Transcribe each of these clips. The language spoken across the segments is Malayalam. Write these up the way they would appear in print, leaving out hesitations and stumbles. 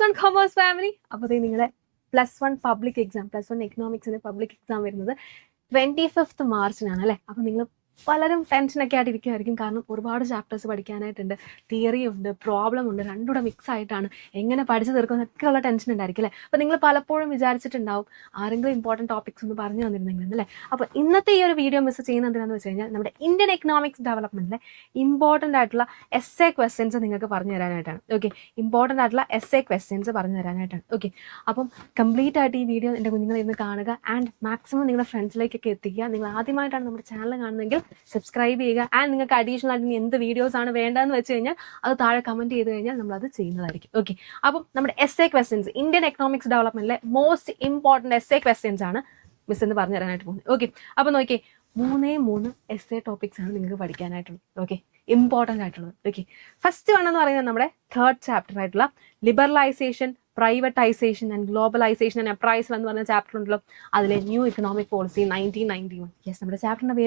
+1 Commerce family. അപ്പോൾ നിങ്ങളുടെ +1 പബ്ലിക് എക്സാം, +1 എക്കണോമിക്സിൻ്റെ പബ്ലിക് എക്സാം വരുന്നത് 25th മാർച്ചിനാണ് അല്ലേ. അപ്പോൾ നിങ്ങൾ പലരും ടെൻഷനൊക്കെ ആയിട്ട് ഇരിക്കുമായിരിക്കും. കാരണം ഒരുപാട് ചാപ്റ്റേഴ്സ് പഠിക്കാനായിട്ടുണ്ട്, തിയറി ഉണ്ട്, പ്രോബ്ലം ഉണ്ട്, രണ്ടുകൂടെ മിക്സ് ആയിട്ടാണ്. എങ്ങനെ പഠിച്ചു തീർക്കുന്നൊക്കെയുള്ള ടെൻഷൻ ഉണ്ടായിരിക്കും അല്ലേ. അപ്പോൾ നിങ്ങൾ പലപ്പോഴും വിചാരിച്ചിട്ടുണ്ടാവും ആരെങ്കിലും ഇമ്പോർട്ടൻറ്റ് ടോപ്പിക്സ് ഒന്ന് പറഞ്ഞു തന്നിരുന്നെങ്കിൽ അല്ലേ. അപ്പോൾ ഇന്നത്തെ ഈ ഒരു വീഡിയോ മിസ് ചെയ്യുന്നത് എന്താണെന്ന് വെച്ച് കഴിഞ്ഞാൽ നമ്മുടെ ഇന്ത്യൻ എക്കണോമിക്സ് ഡെവലപ്മെൻറ്റിലെ ഇമ്പോർട്ടൻ്റ് ആയിട്ടുള്ള എസ്സേ ക്വസ്റ്റ്യൻസ് നിങ്ങൾക്ക് പറഞ്ഞു തരാനായിട്ടാണ്. ഓക്കെ, ഇമ്പോർട്ടൻ്റ് ആയിട്ടുള്ള എസ്സേ ക്വസ്റ്റ്യൻസ് പറഞ്ഞു തരാനായിട്ടാണ്. ഓക്കെ, അപ്പം കംപ്ലീറ്റ് ആയിട്ട് ഈ വീഡിയോ എൻ്റെ കുഞ്ഞുങ്ങളെ ഇന്ന് കാണുക ആൻഡ് മാക്സിമം നിങ്ങളുടെ ഫ്രണ്ട്സിലേക്കൊക്കെ എത്തിക്കുക. നിങ്ങൾ ആദ്യമായിട്ടാണ് നമ്മുടെ ചാനൽ കാണുന്നതെങ്കിൽ സബ്സ്ക്രൈബ് ചെയ്യുക. ആൻഡ് നിങ്ങൾക്ക് അഡീഷണൽ ആയിട്ട് എന്ത് വീഡിയോസ് ആണ് വേണ്ടതെന്ന് വെച്ച് കഴിഞ്ഞാൽ അത് താഴെ കമൻറ്റ് ചെയ്ത് കഴിഞ്ഞാൽ നമ്മളത് ചെയ്യുന്നതായിരിക്കും. ഓക്കെ, അപ്പം നമ്മുടെ എസ്സേ ക്വസ്റ്റ്യൻസ്, ഇന്ത്യൻ എക്കണോമിക്സ് ഡെവലപ്മെന്റിലെ മോസ്റ്റ് ഇമ്പോർട്ടൻറ്റ് എസ്സേ ക്വസ്റ്റ്യൻസ് ആണ് മിസ് എന്ന് പറഞ്ഞു തരാനായിട്ട് പോകുന്നത്. ഓക്കെ, അപ്പോൾ നോക്കിയേ, 3 എസ്സേ ടോപ്പിക്സ് ആണ് നിങ്ങൾക്ക് പഠിക്കാനായിട്ടുള്ളത്. ഓക്കെ, ഇമ്പോർട്ടൻ്റ് ആയിട്ടുള്ളത്. ഓക്കെ, ഫസ്റ്റ് വൺ എന്ന് പറയുന്നത് നമ്മുടെ 3rd ചാപ്റ്റർ ആയിട്ടുള്ള liberalisation, privatisation and globalisation and appraisal എന്ന് പറഞ്ഞ ചാപ്റ്റർ ഉണ്ടല്ലോ. അതിലെ ന്യൂ ഇക്കണോമിക് പോളിസി 1991. യെസ്, നമ്മുടെ ചാപ്റ്ററിൻ്റെ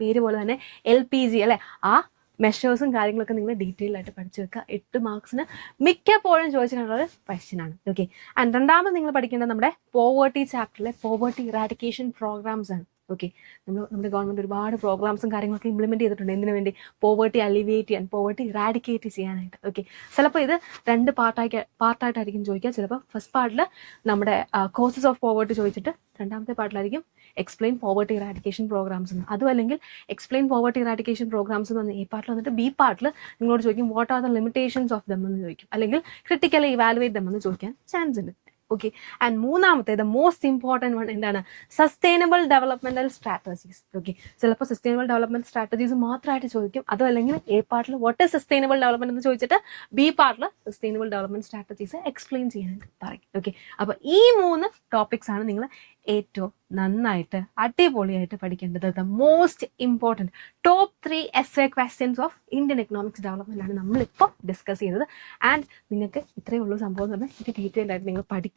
പേര് പോലെ തന്നെ LPG അല്ലേ. ആ മെഷേഴ്സും കാര്യങ്ങളൊക്കെ നിങ്ങൾ ഡീറ്റെയിൽ ആയിട്ട് പഠിച്ചു വെക്കുക. 8 മാർക്സിന് മിക്കപ്പോഴും ചോദിച്ചിട്ടുള്ള ക്വസ്റ്റ്യൻ ആണ്. ഓക്കെ, ആൻഡ് രണ്ടാമത് നിങ്ങൾ പഠിക്കേണ്ടത് നമ്മുടെ പോവേർട്ടി ചാപ്റ്ററിലെ പോവേർട്ടി ഇറാഡിക്കേഷൻ പ്രോഗ്രാംസ് ആണ്. ഓക്കെ, നമ്മുടെ ഗവൺമെൻറ് ഒരുപാട് പ്രോഗ്രാംസും കാര്യങ്ങളൊക്കെ ഇംപ്ലിമെൻറ്റ് ചെയ്തിട്ടുണ്ട്. എന്തിനു വേണ്ടി? പോവേർട്ടി അലിവിയേറ്റ് ചെയ്യാൻ, പോവേർട്ടി ഇറാഡിക്കേറ്റ് ചെയ്യാനായിട്ട്. ഓക്കെ, ചിലപ്പോൾ ഇത് 2 പാർട്ടായിട്ടായിരിക്കും ചോദിക്കുക. ചിലപ്പോൾ ഫസ്റ്റ് പാർട്ടിൽ നമ്മുടെ കോസസ് ഓഫ് പോവേർട്ടി ചോദിച്ചിട്ട് രണ്ടാമത്തെ പാർട്ടിലായിരിക്കും എക്സ്പ്ലെയിൻ പോവേർട്ടി ഇറാഡിക്കേഷൻ പ്രോഗ്രാംസ് എന്ന്. അതും അല്ലെങ്കിൽ എക്സ്പ്ലെയിൻ പോവേർട്ടി ഇറാഡിക്കേഷൻ പ്രോഗ്രാംസ് എന്ന് പറഞ്ഞാൽ A പാർട്ടിൽ വന്നിട്ട് B പാർട്ടിൽ നിങ്ങളോട് ചോദിക്കും what are the limitations of them എന്ന് ചോദിക്കും, അല്ലെങ്കിൽ ക്രിട്ടിക്കലി ഇവാലുവേറ്റ് ദം എന്ന് ചോദിക്കാൻ ചാൻസ് ഉണ്ട്. ഓക്കെ, ആൻഡ് മൂന്നാമത്തെ ദ മോസ്റ്റ് ഇമ്പോർട്ടൻറ്റ് വൺ എന്താണ്? Sustainable developmental strategies. ഓക്കെ, ചിലപ്പോൾ സസ്റ്റൈനബിൾ ഡെവലപ്മെന്റ് സ്ട്രാറ്റജീസ് മാത്രമായിട്ട് ചോദിക്കും. അതും അല്ലെങ്കിൽ A പാർട്ടിൽ വാട്ട് ഇസ് സസ്റ്റൈനബിൾ ഡെവലപ്മെന്റ് എന്ന് ചോദിച്ചിട്ട് B പാർട്ടിൽ സസ്റ്റൈനബിൾ ഡെവലപ്മെന്റ് സ്ട്രാറ്റജീസ് എക്സ്പ്ലെയിൻ ചെയ്യാനായിട്ട് പറയും. ഓക്കെ, അപ്പോൾ ഈ 3 ടോപ്പിക്സ് ആണ് നിങ്ങൾ ഏറ്റവും നന്നായിട്ട് അടിപൊളിയായിട്ട് പഠിക്കേണ്ടത്. The most important top 3 essay questions of Indian economics development ആണ് നമ്മളിപ്പോൾ ഡിസ്കസ് ചെയ്തത്. ആൻഡ് നിങ്ങൾക്ക് ഇത്രയേ ഉള്ളൂ സംഭവം എന്ന് പറഞ്ഞാൽ ഇത് ഡീറ്റെയിൽഡ് ആയിട്ട് നിങ്ങൾ പഠിക്കുക.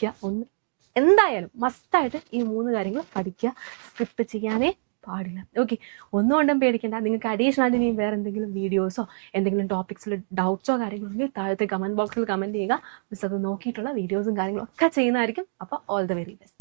എന്തായാലും മസ്റ്റായിട്ട് ഈ 3 കാര്യങ്ങൾ പഠിക്കുക, സ്കിപ്പ് ചെയ്യാനേ പാടില്ല. ഓക്കെ, ഒന്നുകൊണ്ടും പേടിക്കേണ്ട. നിങ്ങൾക്ക് അഡീഷണൽ ആയിട്ട് ഇനി വേറെ എന്തെങ്കിലും വീഡിയോസോ എന്തെങ്കിലും ടോപ്പിക്സിൽ ഡൗട്ട്സോ കാര്യങ്ങളുണ്ടെങ്കിൽ താഴത്തെ കമൻറ്റ് ബോക്സിൽ കമൻറ്റ് ചെയ്യുക. മിസ് അത് നോക്കിയിട്ടുള്ള വീഡിയോസും കാര്യങ്ങളും ഒക്കെ ചെയ്യുന്നതായിരിക്കും. അപ്പോൾ ഓൾ ദ വെരി ബെസ്റ്റ്.